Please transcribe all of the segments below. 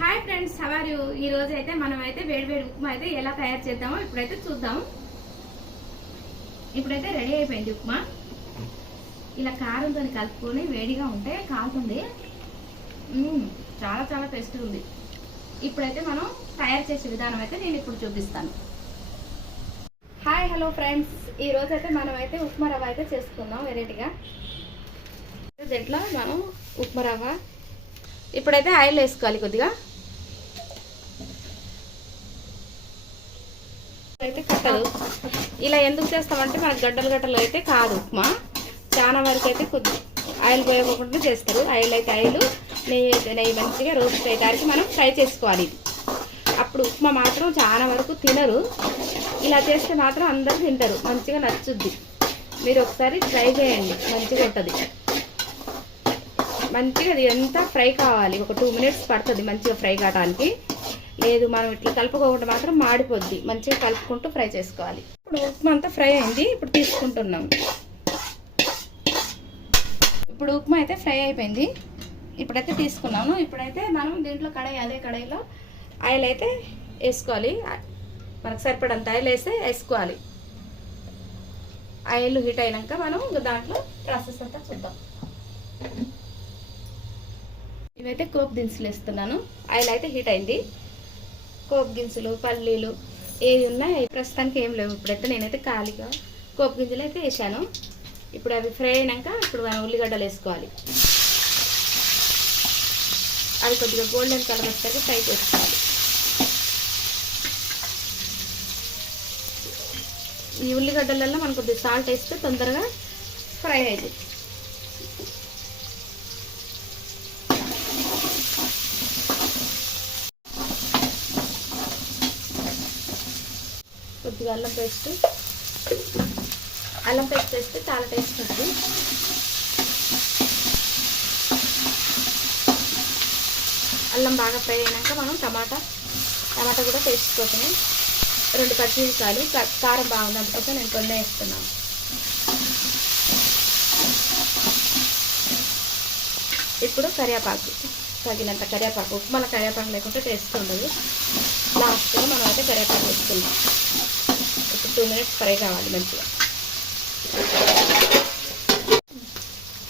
Hi friends, how are you? ఈ రోజు అయితే మనమైతే వేడి ఉప్మా అయితే ఎలా తయారు చేద్దామో ఇప్పుడైతే చూద్దాం. ఇప్పుడైతే రెడీ అయిపోయింది ఉప్మా. ఇలా కారంతో కలుపుకొని వేడిగా ఉంటే కాలుతుంది. చాలా చాలా టేస్టీ ఉంది. ఇప్పుడైతే మనం తయారు చేసే విధానం అయితే నేను ఇప్పుడు చూపిస్తాను. హాయ్ హలో ఫ్రెండ్స్, ఈ రోజు అయితే మనమైతే ఉప్మా రవ్వ అయితే చేసుకుందాం వెరైటీగా. దీంట్లో మనం ఉప్మా రవ్వ ఇప్పుడైతే ఆయిల్ వేసుకోవాలి కొద్దిగా. అయితే కట్టదు. ఇలా ఎందుకు చేస్తామంటే మనకు గడ్డలు అయితే కాదు ఉప్మా. చాలా వరకు అయితే కొద్ది ఆయిల్ పోయకుండా చేస్తారు. ఆయిల్ అయితే ఆయిల్, నెయ్యి అయితే నెయ్యి మంచిగా రోస్ట్ అయ్యేదానికి మనం ఫ్రై చేసుకోవాలి. అప్పుడు ఉప్మా మాత్రం చాలా వరకు తినరు. ఇలా చేస్తే మాత్రం అందరూ తింటారు, మంచిగా నచ్చుద్ది. మీరు ఒకసారి ట్రై చేయండి, మంచిగా ఉంటుంది. మంచిగా అది ఎంత ఫ్రై కావాలి, ఒక 2 minutes పడుతుంది మంచిగా ఫ్రై కావడానికి. లేదు మనం ఇట్లా కలుపుకోకుండా మాత్రం మాడిపోద్ది. మంచిగా కలుపుకుంటూ ఫ్రై చేసుకోవాలి. ఇప్పుడు ఉప్మా అంతా ఫ్రై అయింది, ఇప్పుడు తీసుకుంటున్నాం. ఇప్పుడు ఉప్మా అయితే ఫ్రై అయిపోయింది, ఇప్పుడైతే తీసుకున్నాము. ఇప్పుడైతే మనం దీంట్లో అదే కడాయిలో ఆయిల్ అయితే వేసుకోవాలి. మనకు సరిపడంత ఆయిల్ వేసుకోవాలి. ఆయిల్ హీట్ అయినాక మనం దాంట్లో ప్రాసెస్ అంతా చూద్దాం. ఇవైతే కోపు దినుసులు వేస్తున్నాను. ఆయిల్ అయితే హీట్ అయింది. కోపు గింజలు, పల్లీలు ఏవి ఉన్నాయి ప్రస్తుతానికి ఏం లేవు. ఇప్పుడైతే నేనైతే ఖాళీగా కోపు గింజలు అయితే వేసాను. ఇప్పుడు అవి ఫ్రై అయినాక ఇప్పుడు మనం ఉల్లిగడ్డలు వేసుకోవాలి. అవి కొద్దిగా గోల్డెన్ కలర్ వచ్చేసరికి ఫ్రై చేసుకోవాలి. ఈ ఉల్లిగడ్డలలో మనం కొద్దిగా సాల్ట్ వేస్తే తొందరగా ఫ్రై అవుతుంది. కొద్దిగా అల్లం పేస్ట్ వేస్తే చాలా టేస్ట్ ఉంటుంది. అల్లం బాగా ఫ్రై అయినాక మనం టమాటా కూడా పేస్ట్ కోసమే 2 పచ్చిమిరపకాయలు, కారం బాగుంది అందుకోసం నేను కొన్ని వేస్తున్నాను. ఇప్పుడు కరివేపాకు, తగినంత కరివేపాకు. ఉప్మాల కరివేపాకు లేకుంటే టేస్ట్ ఉండదు. లాస్ట్గా మనం అయితే కరివేపాకు వేసుకుందాం. ఇప్పుడు 2 minutes ఫ్రై కావాలి మంచిగా.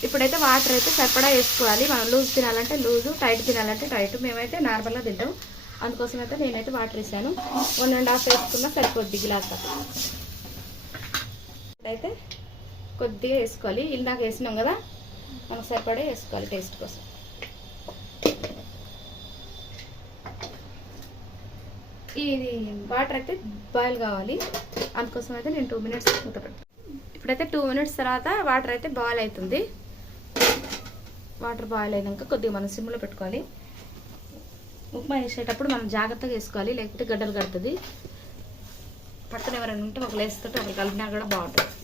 ఇప్పుడైతే వాటర్ అయితే సరిపడా వేసుకోవాలి. మనం లూజ్ తినాలంటే లూజు, టైట్ తినాలంటే టైట్. మేమైతే నార్మల్గా తింటాం, అందుకోసం అయితే నేనైతే వాటర్ వేసాను. 1.5 వేసుకున్నా సరిపోద్ది గ్లాస్. ఇప్పుడైతే కొద్దిగా వేసుకోవాలి. ఇందాక వేసినాం కదా, మనకు సరిపడే వేసుకోవాలి టేస్ట్ కోసం. ఇది వాటర్ అయితే బాయిల్ కావాలి, అందుకోసం అయితే నేను 2 minutes మూత పెడతాను. ఇప్పుడైతే 2 minutes తర్వాత వాటర్ అయితే బాయిల్ అవుతుంది. వాటర్ బాయిల్ అయినాక కొద్దిగా మనం సిమ్లో పెట్టుకోవాలి. ఉప్మా వేసేటప్పుడు మనం జాగ్రత్తగా వేసుకోవాలి, లేకపోతే గడ్డలు కడుతుంది. పక్కన ఎవరైనా ఉంటే ఒకరు వేస్తుంటే ఒకరు కలిపినా కూడా బాగుంటుంది.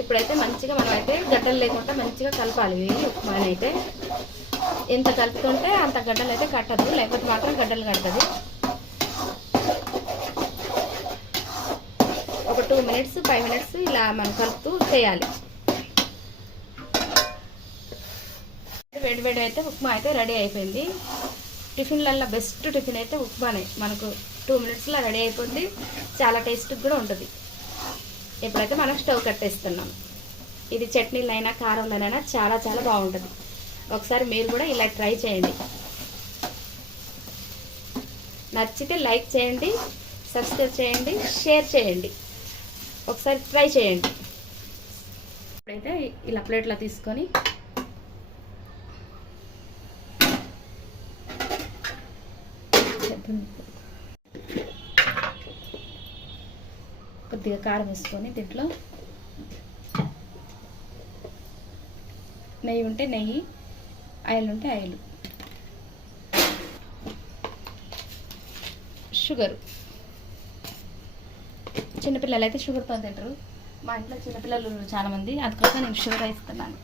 ఇప్పుడైతే మంచిగా మనం అయితే గడ్డలు లేకుండా మంచిగా కలపాలి. ఉప్మాని అయితే ఎంత కలుపుతుంటే అంత గడ్డలు అయితే కట్టదు, లేకపోతే మాత్రం గడ్డలు కడుతుంది. ఒక 2 minutes 5 minutes ఇలా మనం కలుపుతూ చేయాలి. వేడి అయితే ఉప్మా అయితే రెడీ అయిపోయింది. టిఫిన్లలో బెస్ట్ టిఫిన్ అయితే ఉప్మానే. మనకు 2 minutesలో రెడీ అయిపోతుంది. చాలా టేస్ట్గా కూడా ఉంటుంది. ఇప్పుడైతే మనం స్టవ్ కట్టేస్తున్నాం. ఇది చట్నీలైనా కారంలోనైనా చాలా చాలా బాగుంటుంది. ఒకసారి మీరు కూడా ఇలా ట్రై చేయండి. నచ్చితే లైక్ చేయండి, సబ్స్క్రైబ్ చేయండి, షేర్ చేయండి. ఒకసారి ట్రై చేయండి. ఇప్పుడైతే ఇలా ప్లేట్లో తీసుకొని కొద్దిగా కారం వేసుకొని దీంట్లో నెయ్యి ఉంటే నెయ్యి, ఆయిల్ ఉంటే ఆయిల్, షుగర్ చిన్నపిల్లలు అయితే షుగర్తో తింటారు. మా ఇంట్లో చిన్నపిల్లలు చాలామంది, అందుకోసం నేను షుగర్ ఇస్తున్నాను.